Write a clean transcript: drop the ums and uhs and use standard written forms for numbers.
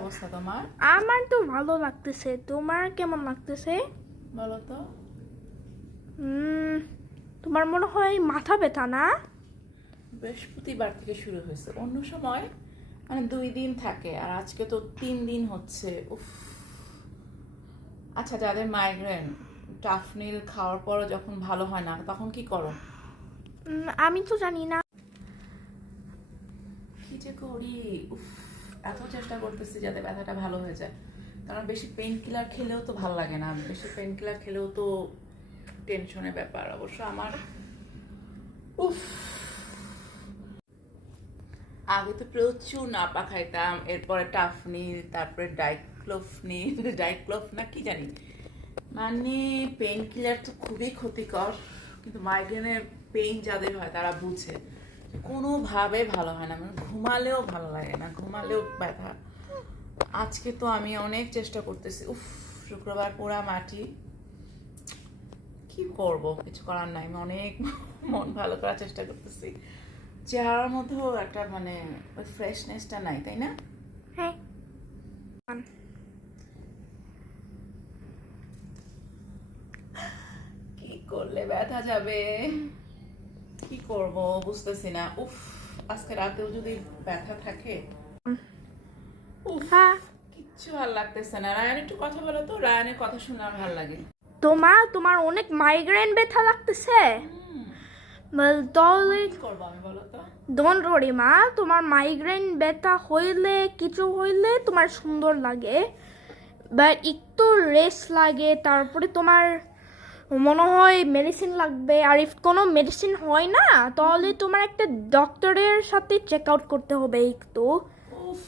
অবস্থা তোমার? আমার তো ভালো লাগতেছে, তোমার কেমন লাগতেছে? বলো তো। তোমার মনে হয় মাথা ব্যথা না? বৃহস্পতিবার থেকে শুরু হয়েছে, অন্য সময় মানে 2 দিন থাকে, আর আজকে তো 3 দিন হচ্ছে। উফ। আচ্ছা, যাদের মাইগ্রেন টাফনিল খাওয়ার পরও যখন ভালো হয় না, তখন কি করো? আমি তো জানি না। কি যে করি, উফ। এত চেষ্টা করতেছি যাতে ব্যথাটা ভালো হয়ে যায়, কারণ বেশি পেইন কিলার খেলেও তো ভালো লাগে না, বেশি পেইন কিলার খেলেও তো টেনশনের ব্যাপার অবশ্য আমার। উফ। আগে তো প্রচুর নাপা খাইতাম, এরপরে টাফনিল, তারপরে ডাইক্লোফনিল, ডাইক্লোফ না কি জানি, মানে পেইন কিলার তো খুবই ক্ষতিকর, কিন্তু মাইগ্রেনের পেইন যাদের হয় তারা বুঝে কোনোভাবে ভালো হয় না, মানে ঘুমালেও ভালো লাগে না, ঘুমালেও ব্যথা। আজকে তো আমি অনেক চেষ্টা করতেছি, উফ। শুক্রবার পোড়া মাটি, কি করব, কিছু করার নাই, আমি অনেক মন ভালো করার চেষ্টা করতেছি। চেহারার মধ্যেও একটা মানে ওই ফ্রেশনেসটা নাই, তাই না? হ্যাঁ। কি করলে ব্যথা যাবে, কি করব বুঝতেছি না। উফ। আজকে রাতেও যদি ব্যথা থাকে, উফ। হ্যাঁ। কিচ্ছু ভালো লাগতেছে না। রায়ান, একটু কথা বলো তো, রায়ানের কথা শুনলে আমার ভালো লাগে। তোমার অনেক মাইগ্রেন ব্যথা লাগতেছে? তাহলে কি করবো আমি, বলো তো? ডোন্ট ওয়ারি মা, তোমার মাইগ্রেন ব্যথা হইলে কিছু হইলে তোমার সুন্দর লাগে, বাট একটু রেস্ট লাগে, তারপরে তোমার মনে হয় মেডিসিন লাগবে। আর ইফ কোনো মেডিসিন হয় না, তাহলে তোমার একটা ডক্টরের সাথে চেক আউট করতে হবে একটু। উফ।